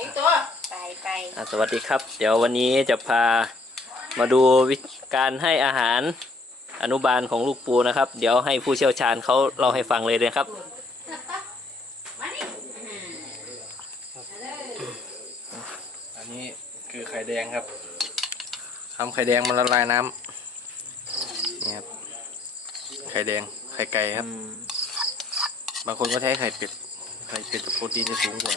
อีกตัวไปไปอะสวัสดีครับ เดี๋ยววันนี้จะพามาดูวิธีการให้อาหารอนุบาลของลูกปูนะครับ เดี๋ยวให้ผู้เชี่ยวชาญเขาเล่าให้ฟังเลยนะครับ มานี่อันนี้คือไข่แดงครับทำไข่แดงมันละลายน้ำนี่ครับไข่แดงไข่ไก่ครับ บางคนก็ใช้ไข่เป็ดไข่เป็ดโปรตีนจะสูงกว่า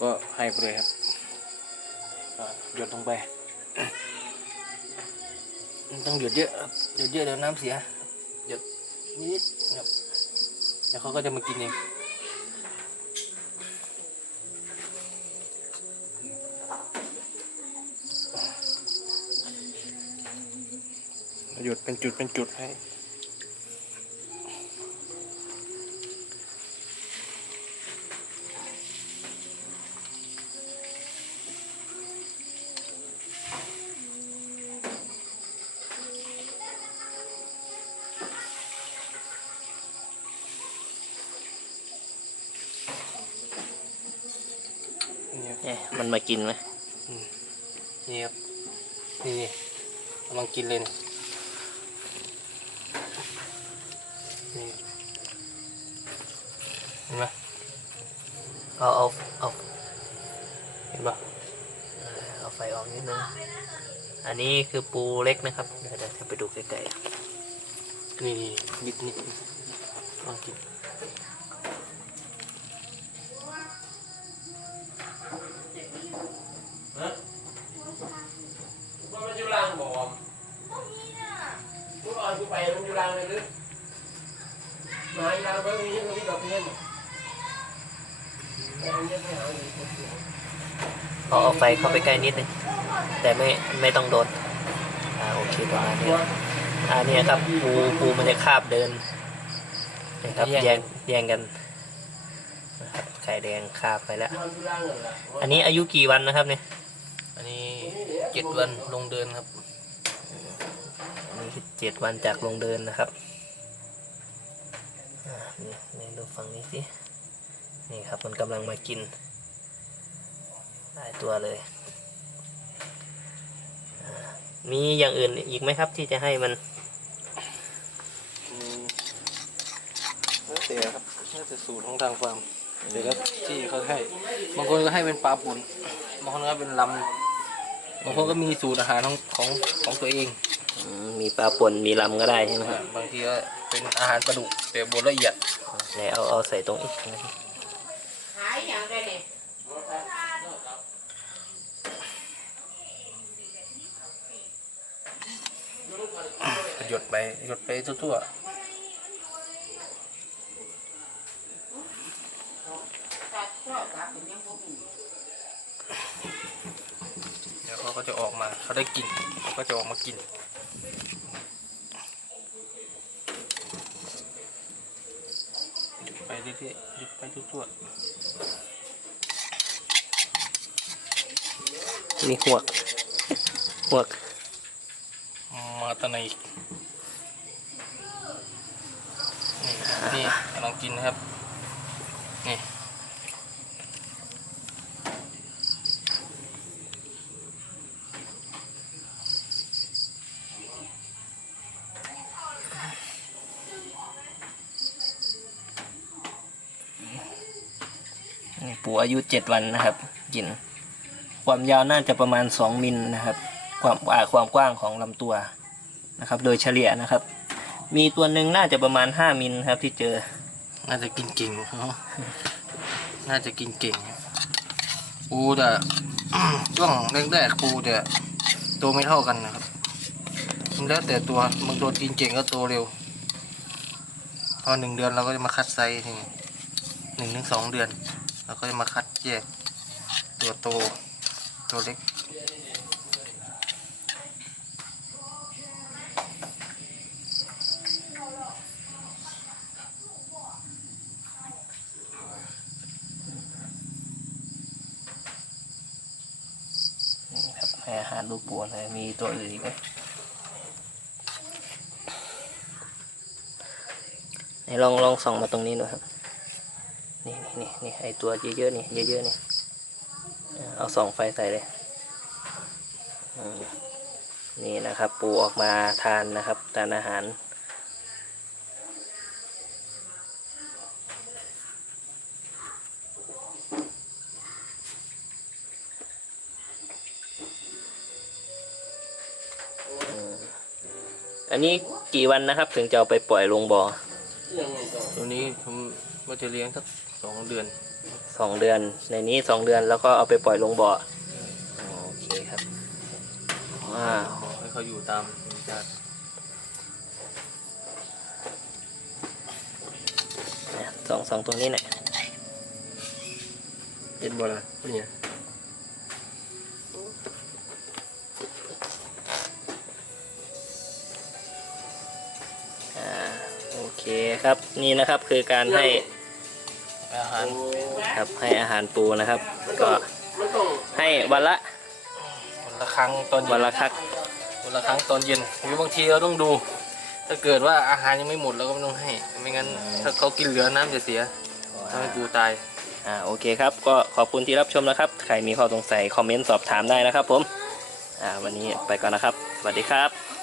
ก็ให้ไปเลยครับก็หยดลงไป ต้องหยดเยอะครับหยดเยอะเดี๋ยวน้ำเสียหยดนิดครับแล้วเขาก็จะมากินเองหยุดเป็นจุดเป็นจุดให้ เอ๊ะมันมากินไหมนี่ครับนี่นี่กำลังกินเลยเนี่ยนี่เห็นไหมเอาเอาเอาเห็นปะเอาไฟออกนิดนึงอันนี้คือปูเล็กนะครับ เดี๋ยวเดี๋ยวจะไปดูใกล้นี่นี่บิดนิดลองกินมันอยู่ล่างบ่อมกูอ่อนกูไปมันอยู่ล่างเลยหรือมาอยู่ล่างเบิ่งนี่ก็มีดอกเบี้ย เอาเอาไฟเข้าไปใกล้นิดนึง แต่ไม่ไม่ต้องโดนอ่าโอเคประมาณนี้อ่าเนี่ยครับปูปูมันจะคาบเดินนะครับแย่งแย่งกันนะครับไข่แดงคาบไปแล้ว อันนี้อายุกี่วันนะครับเนี่ยอันนี้เจ็ดวันลงเดินครับอันนี้คือเจ็ดวันจากลงเดินนะครับอ่านี่นี่ดูฝั่งนี้สิ นี่ครับมันกำลังมากินหลายตัวเลยอ่ามีอย่างอื่นอีกไหมครับที่จะให้มันอืมแล้วแต่ครับแล้วแต่สูตรของทางฟาร์มเดี๋ยวก็ที่เขาให้ บางคนก็ให้เป็นปลาปุ่นบางคนก็เป็นลำบางคนก็มีสูตรอาหารของของของตัวเองอืมมีปลาป่นมีลำก็ได้ใช่ไหมคอ่ารับบางทีก็เป็นอาหารปลาดุกแต่บดละเอียดไหนเอาเอาใส่ตรงอีกนะครับหาย อย่างไรเนี่ยหยดไปหยดไปทั่วตัดชอบตัดเป็นยังพวกนี้ๆเดี๋ยวเขาก็จะออกมาเขาได้กินเขาก็จะออกมากินหยดไป เรื่อยๆหยดไปทั่วมีหัวหัวมาตะไนอีกนี่นี่กำลังกินนะครับ นี่ ปูอายุเจ็ดวันนะครับ กิน ความยาวน่าจะประมาณสองมิลนะครับ ความอ่าความกว้างของลำตัวนะครับ โดยเฉลี่ยนะครับ มีตัวหนึ่งน่าจะประมาณห้ามิลครับที่เจอ น่าจะกินเก่งเนาะน่าจะกินเก่งปูจะช่วงแรกๆปูจะโตไม่เท่ากันนะครับมันแล้วแต่ตัวบางตัวกินเก่งก็โตเร็ว พอหนึ่งเดือนเราก็จะมาคัดไซส์ทีหนึ่งถึงสองเดือน เราก็จะมาคัดแยกตัวโตตัวเล็กครับให้อาหารลูกปูนะมีตัวอื่นอีกไหมไหนลองลองส่องมาตรงนี้หน่อยครับ นี่นี่นี่นี่ไอตัวเยอะๆนี่เยอะๆนี่เอาสองไฟใส่เลยอืมนี่นะครับปูออกมาทานนะครับทานอาหารอันนี้กี่วันนะครับถึงจะเอาไปปล่อยลงบ่อตัวนี้ผมว่าจะเลี้ยงสัก สองเดือนสองเดือน ในนี้สองเดือนแล้วก็เอาไปปล่อยลงบ่ออ๋อโอเคครับว้าวบอกให้เขาอยู่ตามธรรมชาติเนี่ยสองสองตรงนี้หน่อยเห็นบ่ล่ะเนี่ยอ่าโอเคครับนี่นะครับคือการให้ อาหารครับให้อาหารปูนะครับ ก็ให้วันละวันละครั้งตอนเย็วันนละครักวันละครั้งตอนเย็นหรือบางทีเราต้องดู ถ้าเกิดว่าอาหารยังไม่หมดเราก็ไม่ต้องให้ ไม่งั้นถ้าเขากินเหลือน้ำจะเสียทำให้ปูตายอ่าโอเคครับ ก็ขอบคุณที่รับชมนะครับ ใครมีข้อสงสัยคอมเมนต์สอบถามได้นะครับผมอ่าวันนี้ไปก่อนนะครับ สวัสดีครับ